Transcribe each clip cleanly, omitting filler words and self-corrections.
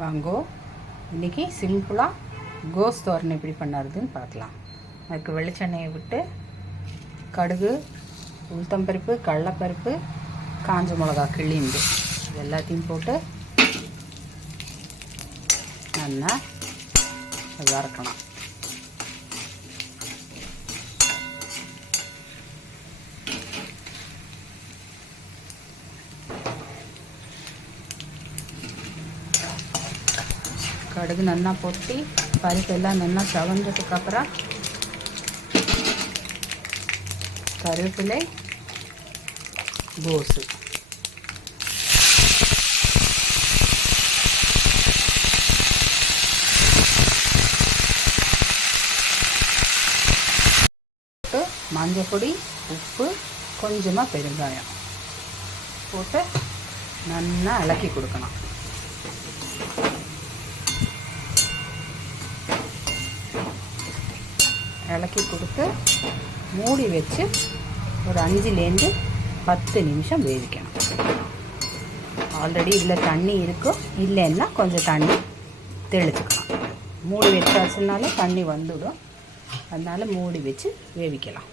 வாங்கோ இன்றைக்கி சிம்பிளாக கோஸ் தோரன் எப்படி பண்ணுறதுன்னு பார்க்கலாம். அதுக்கு வெளிச்செண்ணெயை விட்டு கடுகு, உளுத்தம்பருப்பு, கடலைப்பருப்பு, காஞ்ச மிளகா கிள்ளிந்து இது எல்லாத்தையும் போட்டு நல்லா வறுக்கலாம். கடுகு நல்லா பொட்டி பருப்பு எல்லாம் நல்லா சவந்ததுக்கப்புறம் கருவேப்பிலை, கோஸு மஞ்சள் பொடி, உப்பு, கொஞ்சமாக பெருங்காயம் போட்டு நல்லா இலக்கி கொடுக்கணும். இலக்கி கொடுத்து மூடி வச்சு ஒரு 5லேருந்து 10 நிமிஷம் வேவிக்கணும். ஆல்ரெடி இதில் தண்ணி இருக்கும், இல்லைன்னா கொஞ்சம் தண்ணி தெளிச்சுக்கலாம். மூடி வச்சாச்சுனாலே தண்ணி வந்துடும், அதனால் மூடி வச்சு வேவிக்கலாம்.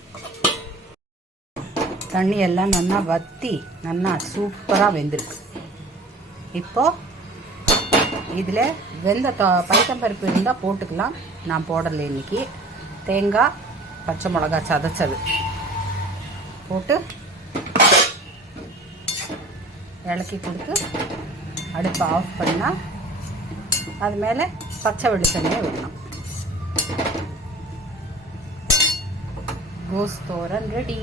தண்ணி எல்லாம் நல்லா வற்றி நல்லா சூப்பராக வெந்திருக்கு. இப்போது இதில் வெந்த பைத்தம்பருப்பு இருந்தால் போட்டுக்கலாம், நான் போடலை இன்றைக்கி. தேங்காய், பச்சை மிளகா சதைச்சது போட்டு இலக்கி கொடுத்து அடுப்பை ஆஃப் பண்ணால் அது மேலே பச்சை வெளிச்செண்ணெயை விடணும். கோஸ் தோரன் ரெடி.